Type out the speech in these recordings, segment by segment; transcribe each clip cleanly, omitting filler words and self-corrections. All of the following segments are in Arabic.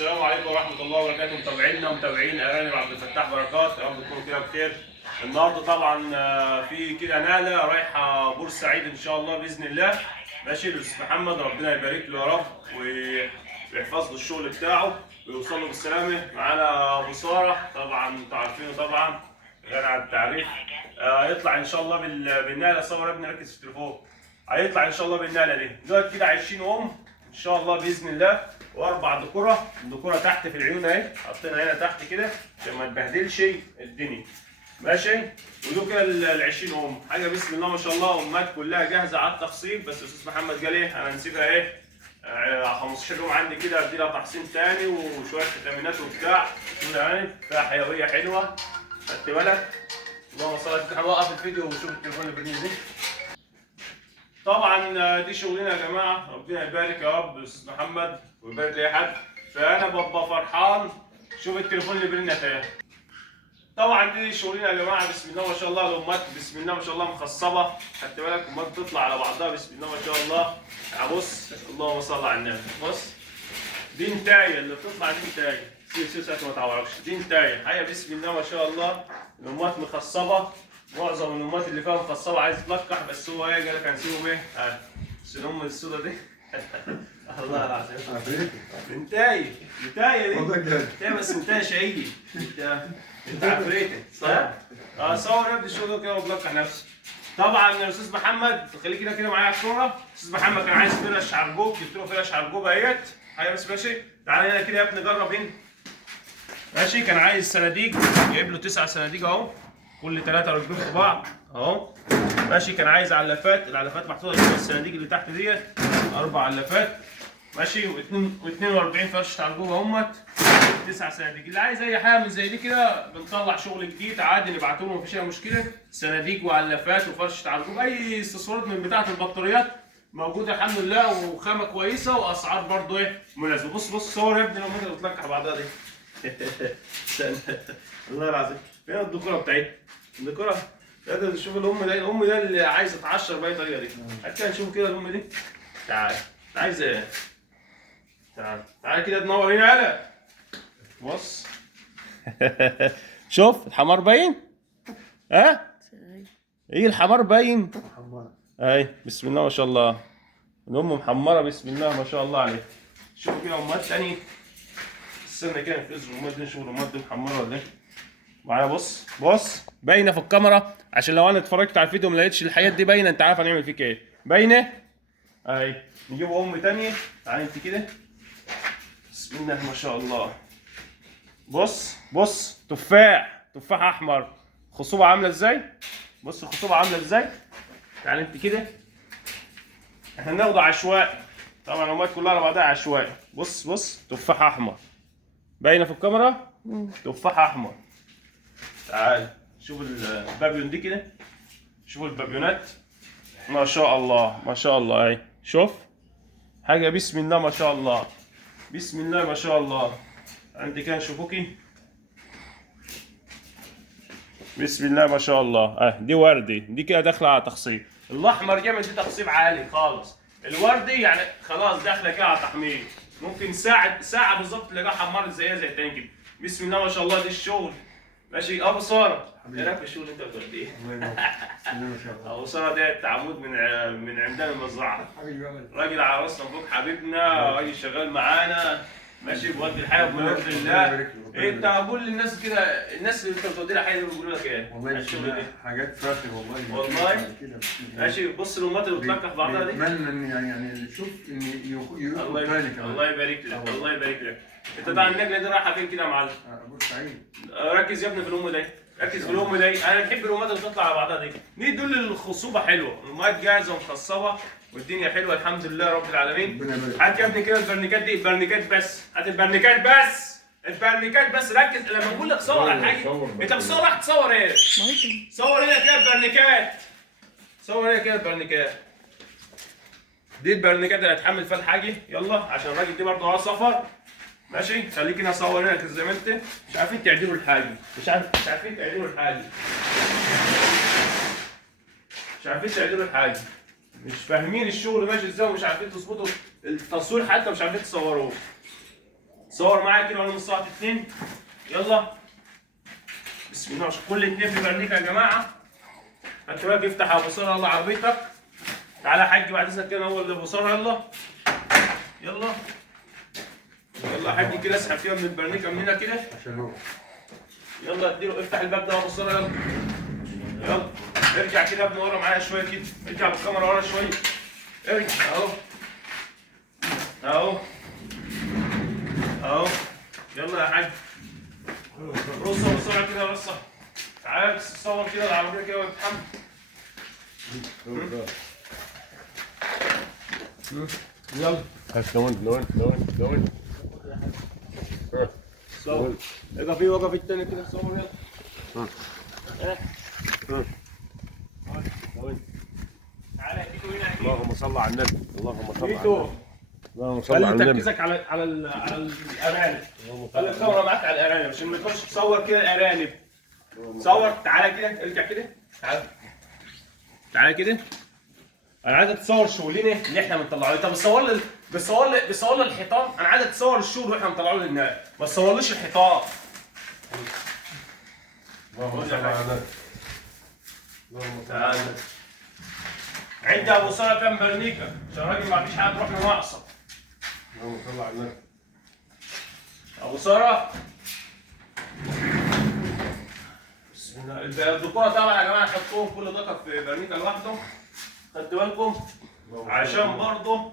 السلام عليكم ورحمة الله وبركاته، متابعينا ومتابعين أرانب عبد الفتاح بركات، يا رب تكونوا كده بخير. النهارده طبعا في كده نقلة رايحة بورسعيد إن شاء الله بإذن الله. ماشي الأستاذ محمد، ربنا يبارك له يا رب ويحفظ له الشغل بتاعه ويوصل له بالسلامة. معانا أبو سارة طبعا أنتوا عارفينه طبعا غير على التعريف. هيطلع إن شاء الله بالنقلة. صور يا ابني، ركز في التليفون. هيطلع إن شاء الله بالنقلة دي دلوقتي كده 20 ان شاء الله باذن الله، واربع دكوره تحت في العيون اهي، حاطينها هنا تحت كده عشان ما تبهدلش الدنيا. ماشي، ودول كده ال 20 حاجه بسم الله ما شاء الله، امهات كلها جاهزه على التخصيب. بس الاستاذ محمد قال ايه، انا نسيبها ايه 15 يوم عندي كده، ادي لها تحصين ثاني وشويه فيتامينات وبتاع يعني فيها حيويه حلوه. خدت بالك؟ اللهم صل على سيدنا. وقف الفيديو وشوف التليفون اللي بيجي دي. طبعا دي شغلنا يا جماعه، ربنا يبارك يا رب استاذ محمد ويبارك لاي حد. فانا ببقى فرحان. شوف التليفون اللي بيرن تاني. طبعا دي شغلنا يا جماعه، بسم الله ما شاء الله. الامهات بسم الله ما شاء الله مخصبه، خدت بالك؟ امهات بتطلع على بعضها بسم الله ما شاء الله. بص اللهم صل على النبي. بص دي نتايه اللي بتطلع، دي نتايه سيب ساعه ما تعوركش، دي نتايه حاجه بسم الله ما شاء الله. الامهات مخصبه، معظم الامهات اللي فيها مخصبه عايز تلقح، بس هو ايه قال لك هنسيبهم ايه؟ بس الام السودا دي الله العظيم نتايه دي بس نتايه شقيه. انت عفريتي صح؟ صور يا ابني الشغل ده كده وبلقح نفسه. طبعا يا استاذ محمد خليك كده معايا على الصوره. استاذ محمد كان عايز فرش عرجوب، جبت له فرش عرجوب اهيت. حاجه بس ماشي، تعالى هنا كده يا ابني جرب هنا. ماشي، كان عايز صناديق، جايب له 9 صناديق اهو، كل 3 راكبين في بعض اهو. ماشي، كان عايز علافات، العلافات محطوطه جوه الصناديق اللي تحت ديت، 4 علافات. ماشي، و42 فرشه عرجوبه اهمت، 9 صناديق. اللي عايز اي حاجه من زي دي كده بنطلع شغل جديد عادي نبعته له، مفيش اي مشكله. صناديق وعلافات وفرشه عرجوب، اي استثمارات من بتاعه البطاريات موجوده الحمد لله، وخامه كويسه واسعار برضه ايه مناسبه. بص صور يا ابني لما انت بتلقح بعضها دي الله العظيم. فين الدكوره بتاعتها؟ الدكوره تقدر تشوف الام ده اللي عايزه تعشر باي طريقه دي. هات كده نشوف كده الام دي. تعال عايز ايه؟ تعال كده تنور هنا. يالا بص شوف الحمار باين؟ ها؟ ايه الحمار باين؟ محمره اهي بسم الله ما شاء الله. الام محمره بسم الله ما شاء الله عليها. شوفوا كده امهات تاني. استنى كده نفرز الامهات دي، نشوف الامهات دي محمره ولا ايه؟ معايا بص باينه في الكاميرا، عشان لو انا اتفرجت على الفيديو ما لقيتش الحاجات دي باينه، انت عارف هنعمل فيك ايه. باينه اهي. نجيب ام تانيه. تعالى انت كده بسم الله ما شاء الله. بص تفاح احمر، خصوبه عامله ازاي؟ بص الخصوبه عامله ازاي. تعالى انت كده، احنا بناخده عشوائي طبعا، الامهات كلها على بعضها عشوائي. بص تفاح احمر باينه في الكاميرا، تفاح احمر. تعال شوف البابيون دي كده، شوفوا البابيونات ما شاء الله ما شاء الله اهي. شوف حاجه بسم الله ما شاء الله، بسم الله ما شاء الله. عندي كده شوفوكي بسم الله ما شاء الله. دي وردي، دي كده داخله على تخصيب. الاحمر جامد، دي تخصيب عالي خالص. الوردي يعني خلاص داخله كده على تحميل، ممكن ساعه بالظبط تلاقيها حمرت زيها زي التاني كده. بسم الله ما شاء الله. دي الشغل ماشي. ابو ساره ايه رايك في الشغل اللي انت بتوديه؟ ابو ساره ده عمود من عمدان المزرعه، راجل على راسنا فوق حبيبنا، راجل شغال معانا ماشي بودي الحياه بمرض الله. إيه انت قول للناس كده، الناس اللي انت بتودي لها حاجه بيقولوا لك ايه؟ والله حاجات فاخر والله ماشي. بص الامهات اللي بتلقح بعضها دي، اتمنى ان يعني شوف ان يقولوا تاني كمان. الله يبارك لك الله يبارك لك. انت طبعا النجله دي رايحه فين كده يا معلم؟ بورسعيد. ركز يا ابني في الام دي، ركز في الام دي. انا بحب الامهات اللي بتطلع على بعضها دي دول الخصوبه حلوه، الامهات جاهزه ومخصبه والدنيا حلوه الحمد لله رب العالمين. هات يا ابني كده البرنيكات دي، البرنيكات بس، هات البرنيكات بس، البرنيكات بس. ركز لما بقول لك صور على حاجه، انت بتصور راح تصور ايه؟ صور هنا كده البرنيكات، صور هنا كده البرنيكات. دي البرنيكات اللي هتحمل فيها الحاجه. يلا عشان الراجل دي برضه على سفر ماشي. خليك هنا صور هنا كده زي ما انت. مش عارفين تعدلوا الحاجه، مش عارفين تعدلوا الحاجه، مش عارفين تعدلوا الحاجه، مش فاهمين الشغل ماشي ازاي، ومش عارفين تظبطوا التصوير، حتى مش عارفين تصوروه. صور معايا كده وانا من الساعه 2. يلا بسم الله، عشان كل اتنين في برنيكه يا جماعه. انت بقى افتح ابو ساره يلا عربيتك. تعالى يا حاج بعد اذنك كده اول ابو ساره يلا. يلا يلا يا حاج كده اسحب فيها من البرنيكه من هنا كده عشان هو يلا اديله افتح الباب ده يا ابو ساره يلا. يلا ارجع كده يا ابني ورا معايا شويه كده، ارجع بالكاميرا ورا شويه. ارجع اهو اهو اهو. يلا يا حاج رصه بسرعه كده رصه. تعالى بس صور كده العربيه كده واتحمل. يلا لون صور. اقف وقف التاني كده صور يلا. تعالى كيتو هنا يا كيتو. اللهم صل على النبي. اللهم صل على كيتو النبي. اللهم صل على خلي النبي. تركيزك على الارانب. خلي الكاميرا معاك على الارانب عشان ما تخش تصور كده الارانب. صور. تعالى كده ارجع كده. تعالى كده. انا عايزك تصور شغلنا اللي احنا بنطلعه. طب بتصور لي الحيطان. انا عايزك تصور الشغل واحنا بنطلعه للناس، ما تصورليش الحيطان. اللهم صل على النبي. اللهم صل على تعالى النبي. عد يا ابو ساره كام برنيكه عشان الراجل ما فيش حاجه تروح له ناقصه. اللهم صل على النبي. ابو ساره بسم الله. الدكوره طبعا يا جماعه حطوهم كل دقه في برنيكه لوحده. خدتوا بالكم عشان برضه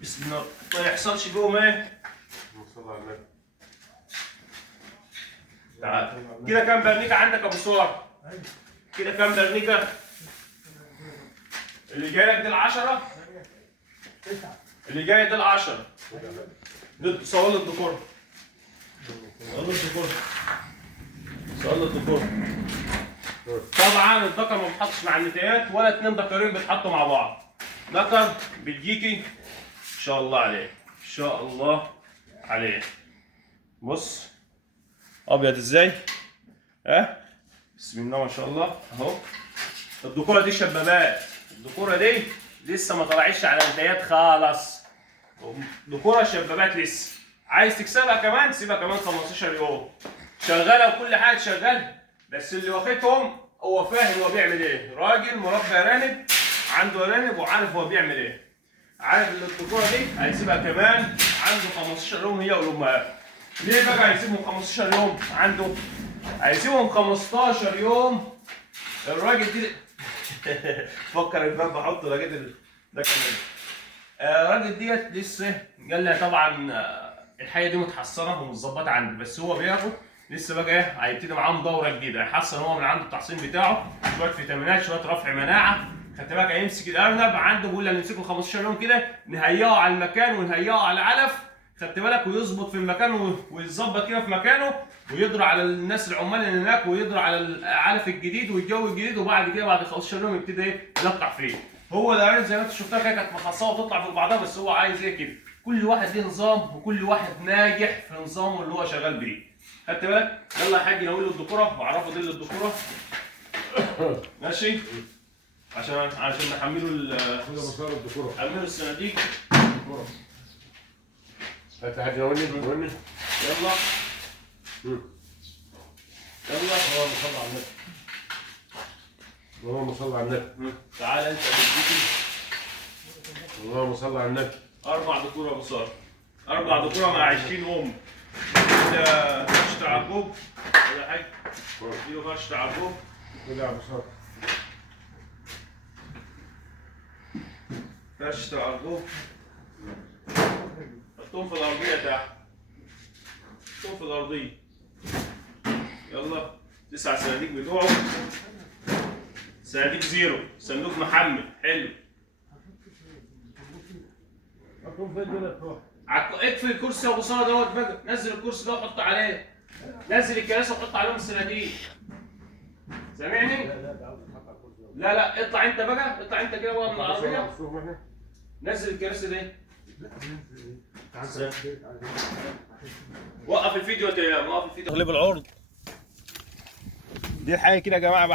بسم الله ما يحصلش بيهم ايه. اللهم صل على النبي. تعال كده كام برنيكه عندك يا ابو ساره؟ كده كام برنيكه؟ اللي جاي لك دي ال10. اللي جاي دي ال10. صور لي الدكوره. صور لي الدكوره. صور لي الدكوره. طبعا الدكر ما بيتحطش مع النتايات ولا 2 دكرين بيتحطوا مع بعض. دكر بلجيكي ان شاء الله عليه. ان شاء الله عليه. بص ابيض ازاي؟ ها؟ بسم الله ما شاء الله اهو. الدكوره دي شبابات. الدكوره دي لسه ما طلعتش على نتايات خالص. دكوره شبابات لسه. عايز تكسبها كمان سيبها كمان 15 يوم. شغاله وكل حاجه شغاله، بس اللي واخدهم هو فاهم هو بيعمل ايه. راجل مربي ارانب، عنده ارانب وعارف هو بيعمل ايه. عارف ان الدكوره دي هيسيبها كمان عنده 15 يوم هي والامهات. ليه بقى هيسيبهم 15 يوم عنده؟ هيسيبهم 15 يوم. الراجل دي فكر الباب بحطه لقيت ده كمان. الراجل ديت لسه قال لي طبعا الحاجه دي متحصنه ومتظبطه عندي، بس هو بياخد لسه بقى ايه هيبتدي معاهم دوره جديده. هيحصن هو من عنده التحصين بتاعه شويه فيتامينات شويه رفع مناعه. خدت بالك هيمسك الارنب عنده بيقول لي نمسكه 15 يوم كده نهيئه على المكان ونهيئه على العلف. خدت بالك ويظبط في المكان ويظبط كده في مكانه ويدرى على الناس العمال اللي هناك ويدرى على العلف الجديد والجو الجديد. وبعد كده بعد 15 يوم يبتدي ايه يلقح فيه. هو الارانب زي ما انت شفتها كده كانت مخصصه وتطلع في بعضها، بس هو عايز ايه كده. كل واحد ليه نظام وكل واحد ناجح في نظامه اللي هو شغال بيه. خدت بالك؟ يلا يا حاج نقول له الدكوره واعرفه دي الدكوره. ماشي؟ عشان نحمله كده مسار الدكوره. نحمله الصناديق. الدكوره. هات يا حاج نوني. يلا يلا اللهم صل على النبي. اللهم صل على النبي. تعال انت بديكي اللهم صل على النبي. 4 دكوره ابو ساره. 4 دكوره مع 20 كده فرشه عربوب ولا حاجه. اديله فرشه عربوب كده يا ابو صالح. فرشه عربوب. حطهم في الارضيه تحت. حطهم في الارضيه. يلا 9 صناديق بتوعه. صناديق زيرو، صندوق محمل حلو. اقفل الكرسي يا ابو ساره دوت بقى. نزل الكرسي ده وحط عليه. نزل الكراسي وحط عليهم الصناديق. سامعني؟ لا اطلع انت بقى. اطلع انت كده بقى من العربيه. نزل الكراسي دي. وقف الفيديو يا تمام. وقف الفيديو. تغليب العرض دي الحاجه كده يا جماعه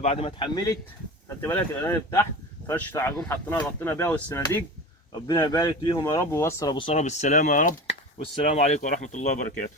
بعد ما اتحملت. خدت بالك الارانب تحت فرشه العجون حطيناها غطينا بيها والصناديق. ربنا يبارك ليهم يا رب ووصل ابو ساره بالسلامه يا رب. والسلام عليكم ورحمه الله وبركاته.